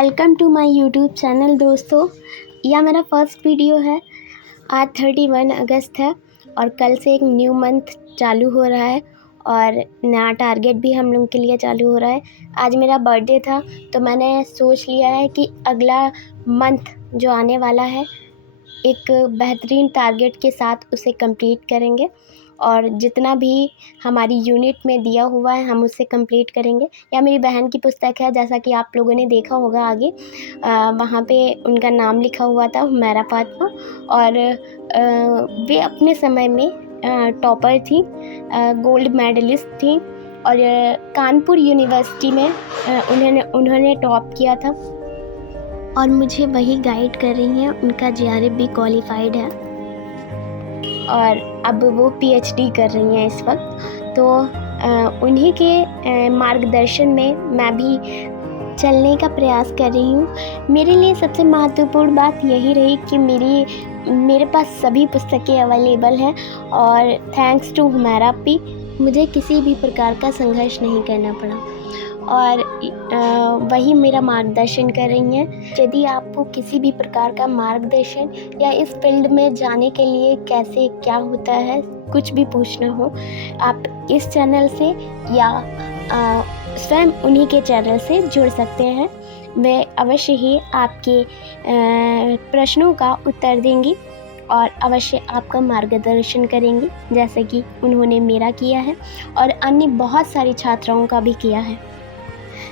Welcome to my YouTube channel दोस्तों। यह मेरा फर्स्ट वीडियो है। आज 31 अगस्त है और कल से एक न्यू मंथ चालू हो रहा है और नया टारगेट भी हम लोग के लिए चालू हो रहा है। आज मेरा बर्थडे था तो मैंने सोच लिया है कि अगला मंथ जो आने वाला है एक बेहतरीन टारगेट के साथ उसे कंप्लीट करेंगे और जितना भी हमारी यूनिट में दिया हुआ है हम उससे कंप्लीट करेंगे। यह मेरी बहन की पुस्तक है, जैसा कि आप लोगों ने देखा होगा आगे वहाँ पे उनका नाम लिखा हुआ था हुमैरा फातिमा और वे अपने समय में टॉपर थी, गोल्ड मेडलिस्ट थी और कानपुर यूनिवर्सिटी में उन्होंने टॉप किया था और मुझे वही गाइड कर रही हैं। उनका जीआरएफ भी क्वालिफाइड है और अब वो पीएचडी कर रही हैं इस वक्त। तो उन्हीं के मार्गदर्शन में मैं भी चलने का प्रयास कर रही हूँ। मेरे लिए सबसे महत्वपूर्ण बात यही रही कि मेरे पास सभी पुस्तकें अवेलेबल हैं और थैंक्स टू हुमैरा अपी मुझे किसी भी प्रकार का संघर्ष नहीं करना पड़ा और वही मेरा मार्गदर्शन कर रही हैं। यदि आपको किसी भी प्रकार का मार्गदर्शन या इस फील्ड में जाने के लिए कैसे क्या होता है कुछ भी पूछना हो, आप इस चैनल से या स्वयं उन्हीं के चैनल से जुड़ सकते हैं। वे अवश्य ही आपके प्रश्नों का उत्तर देंगी और अवश्य आपका मार्गदर्शन करेंगी, जैसे कि उन्होंने मेरा किया है और अन्य बहुत सारी छात्राओं का भी किया है।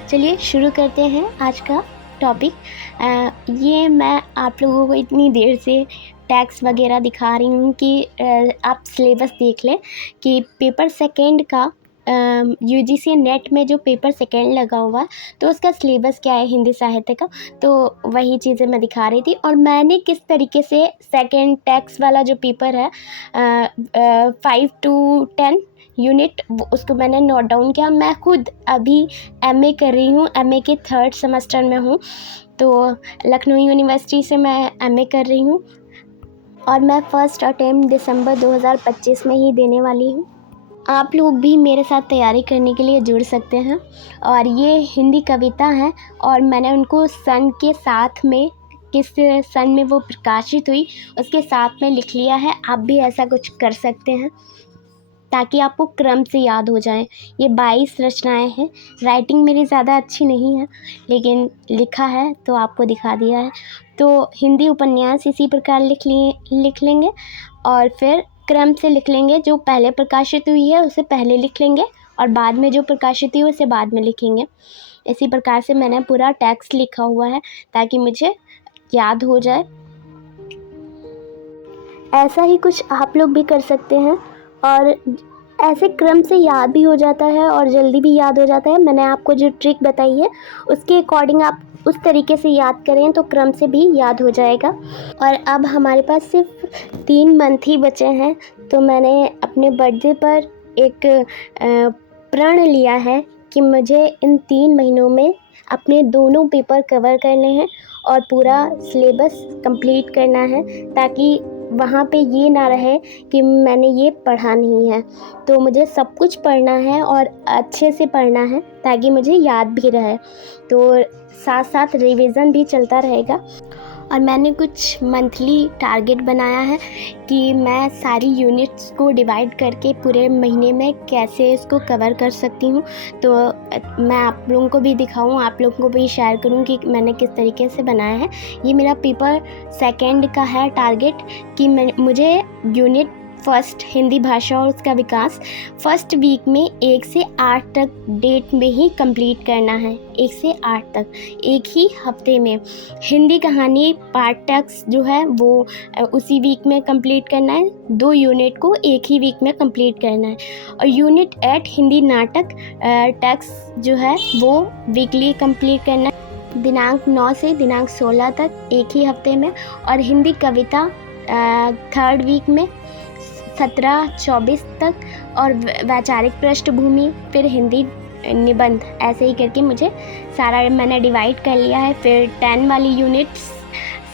चलिए शुरू करते हैं आज का टॉपिक। ये मैं आप लोगों को इतनी देर से टैक्स वगैरह दिखा रही हूँ कि आप सिलेबस देख लें कि पेपर सेकंड का यूजीसी नेट में जो पेपर सेकंड लगा हुआ है तो उसका सिलेबस क्या है हिंदी साहित्य का, तो वही चीज़ें मैं दिखा रही थी। और मैंने किस तरीके से सेकंड टैक्स वाला जो पेपर है 5 to 10 यूनिट उसको मैंने नोट डाउन किया। मैं खुद अभी एमए कर रही हूँ, एमए के 3rd सेमेस्टर में हूँ, तो लखनऊ यूनिवर्सिटी से मैं एमए कर रही हूँ और मैं फ़र्स्ट अटेम्प्ट दिसंबर 2025 में ही देने वाली हूँ। आप लोग भी मेरे साथ तैयारी करने के लिए जुड़ सकते हैं। और ये हिंदी कविता है और मैंने उनको सन के साथ में, किस सन में वो प्रकाशित हुई उसके साथ में लिख लिया है। आप भी ऐसा कुछ कर सकते हैं ताकि आपको क्रम से याद हो जाए। ये 22 रचनाएं हैं। राइटिंग मेरी ज़्यादा अच्छी नहीं है लेकिन लिखा है तो आपको दिखा दिया है। तो हिंदी उपन्यास इसी प्रकार लिख लेंगे और फिर क्रम से लिख लेंगे। जो पहले प्रकाशित हुई है उसे पहले लिख लेंगे और बाद में जो प्रकाशित हुई उसे बाद में लिखेंगे। इसी प्रकार से मैंने पूरा टेक्स्ट लिखा हुआ है ताकि मुझे याद हो जाए। ऐसा ही कुछ आप लोग भी कर सकते हैं और ऐसे क्रम से याद भी हो जाता है और जल्दी भी याद हो जाता है। मैंने आपको जो ट्रिक बताई है उसके अकॉर्डिंग आप उस तरीके से याद करें तो क्रम से भी याद हो जाएगा। और अब हमारे पास सिर्फ 3 मंथ ही बचे हैं, तो मैंने अपने बर्थडे पर एक प्रण लिया है कि मुझे इन 3 महीनों में अपने दोनों पेपर कवर करने हैं और पूरा सिलेबस कंप्लीट करना है, ताकि वहाँ पे ये ना रहे कि मैंने ये पढ़ा नहीं है। तो मुझे सब कुछ पढ़ना है और अच्छे से पढ़ना है ताकि मुझे याद भी रहे, तो साथ साथ रिवीजन भी चलता रहेगा। और मैंने कुछ मंथली टारगेट बनाया है कि मैं सारी यूनिट्स को डिवाइड करके पूरे महीने में कैसे इसको कवर कर सकती हूँ। तो मैं आप लोगों को भी दिखाऊँ, आप लोगों को भी शेयर करूँ कि मैंने किस तरीके से बनाया है। ये मेरा पेपर सेकंड का है टारगेट कि मुझे यूनिट फर्स्ट हिंदी भाषा और उसका विकास फर्स्ट वीक में 1 से 8 तक डेट में ही कंप्लीट करना है। 1 से 8 तक एक ही हफ्ते में। हिंदी कहानी पार्ट टेक्स्ट जो है वो उसी वीक में कंप्लीट करना है। 2 यूनिट को एक ही वीक में कंप्लीट करना है। और यूनिट 8 हिंदी नाटक टेक्स्ट जो है वो वीकली कंप्लीट करना है, दिनांक 9 से दिनांक 16 तक एक ही हफ्ते में। और हिंदी कविता 3rd वीक में 17-24 तक और वैचारिक पृष्ठभूमि, फिर हिंदी निबंध, ऐसे ही करके मुझे सारा मैंने डिवाइड कर लिया है। फिर 10 वाली यूनिट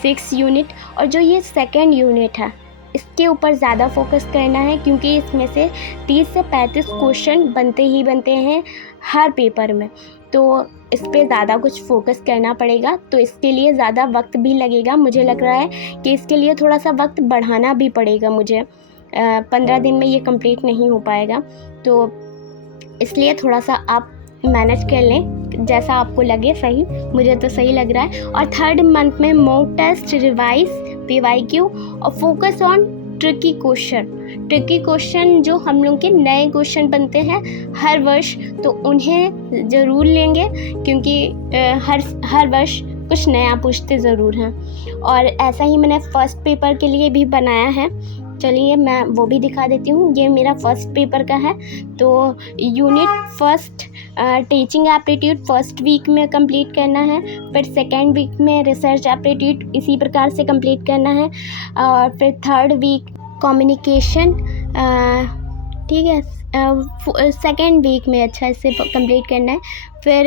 6 यूनिट और जो ये सेकंड यूनिट है इसके ऊपर ज़्यादा फोकस करना है, क्योंकि इसमें से 30 से 35 क्वेश्चन बनते हैं हर पेपर में। तो इस पे ज़्यादा कुछ फोकस करना पड़ेगा, तो इसके लिए ज़्यादा वक्त भी लगेगा। मुझे लग रहा है कि इसके लिए थोड़ा सा वक्त बढ़ाना भी पड़ेगा मुझे। 15 दिन में ये कंप्लीट नहीं हो पाएगा, तो इसलिए थोड़ा सा आप मैनेज कर लें, जैसा आपको लगे सही। मुझे तो सही लग रहा है। और 3rd मंथ में मॉक टेस्ट, रिवाइज, PYQ और फोकस ऑन ट्रिकी क्वेश्चन जो हम लोग के नए क्वेश्चन बनते हैं हर वर्ष, तो उन्हें ज़रूर लेंगे, क्योंकि हर वर्ष कुछ नया पूछते ज़रूर हैं। और ऐसा ही मैंने फ़र्स्ट पेपर के लिए भी बनाया है। चलिए मैं वो भी दिखा देती हूँ। ये मेरा फ़र्स्ट पेपर का है। तो unit first teaching aptitude first week में कंप्लीट करना है, फिर सेकेंड वीक में रिसर्च एप्टीट्यूड इसी प्रकार से कंप्लीट करना है, और फिर 3rd वीक कम्युनिकेशन, ठीक है, सेकेंड वीक में अच्छा इसे कंप्लीट करना है। फिर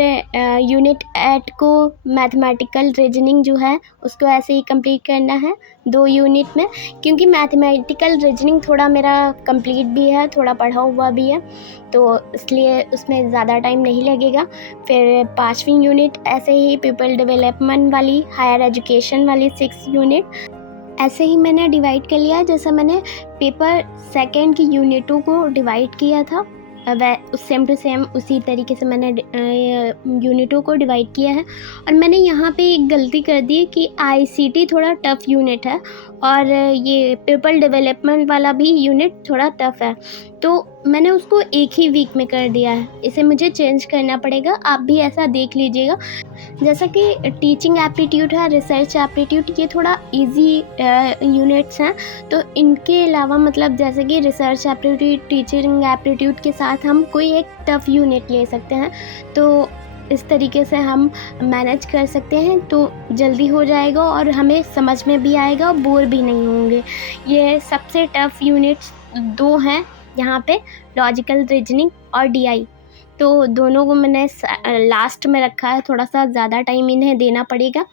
यूनिट 8 को मैथमेटिकल रीजनिंग जो है उसको ऐसे ही कंप्लीट करना है 2 यूनिट में, क्योंकि मैथमेटिकल रीजनिंग थोड़ा मेरा कंप्लीट भी है, थोड़ा पढ़ा हुआ भी है, तो इसलिए उसमें ज़्यादा टाइम नहीं लगेगा। फिर 5वीं यूनिट ऐसे ही पीपल डेवलपमेंट वाली, हायर एजुकेशन वाली 6 यूनिट ऐसे ही मैंने डिवाइड कर लिया है, जैसा मैंने पेपर सेकेंड की यूनिटों को डिवाइड किया था, सेम टू सेम उसी तरीके से मैंने यूनिटों को डिवाइड किया है। और मैंने यहाँ पे एक गलती कर दी कि ICT थोड़ा टफ़ यूनिट है और ये पीपल डेवलपमेंट वाला भी यूनिट थोड़ा टफ़ है, तो मैंने उसको एक ही वीक में कर दिया है। इसे मुझे चेंज करना पड़ेगा, आप भी ऐसा देख लीजिएगा। जैसा कि टीचिंग एप्टीट्यूड है, रिसर्च एप्टीट्यूड, ये थोड़ा इजी यूनिट्स हैं, तो इनके अलावा मतलब जैसे कि रिसर्च एप्टीट्यूड, टीचिंग एप्टीट्यूड के साथ हम कोई एक टफ़ यूनिट ले सकते हैं, तो इस तरीके से हम मैनेज कर सकते हैं, तो जल्दी हो जाएगा और हमें समझ में भी आएगा और बोर भी नहीं होंगे। ये सबसे टफ़ यूनिट्स 2 हैं यहाँ पे, लॉजिकल रीजनिंग और DI, तो दोनों को मैंने लास्ट में रखा है, थोड़ा सा ज़्यादा टाइम इन्हें देना पड़ेगा।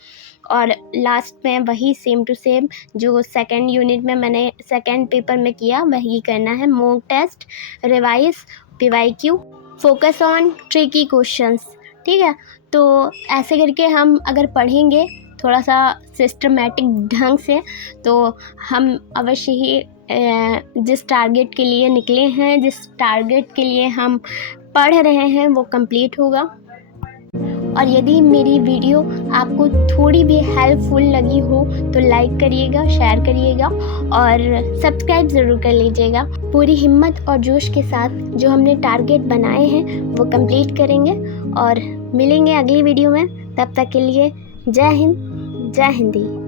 और लास्ट में वही सेम टू सेम जो सेकेंड यूनिट में मैंने सेकेंड पेपर में किया वही करना है, mock test, revise, PYQ, focus on tricky questions, ठीक है। तो ऐसे करके हम अगर पढ़ेंगे थोड़ा सा सिस्टमेटिक ढंग से, तो हम अवश्य ही जिस टारगेट के लिए निकले हैं, जिस टारगेट के लिए हम पढ़ रहे हैं, वो कंप्लीट होगा। और यदि मेरी वीडियो आपको थोड़ी भी हेल्पफुल लगी हो तो लाइक करिएगा, शेयर करिएगा और सब्सक्राइब ज़रूर कर लीजिएगा। पूरी हिम्मत और जोश के साथ जो हमने टारगेट बनाए हैं वो कंप्लीट करेंगे और मिलेंगे अगली वीडियो में। तब तक के लिए जय हिंद, जय हिंदी।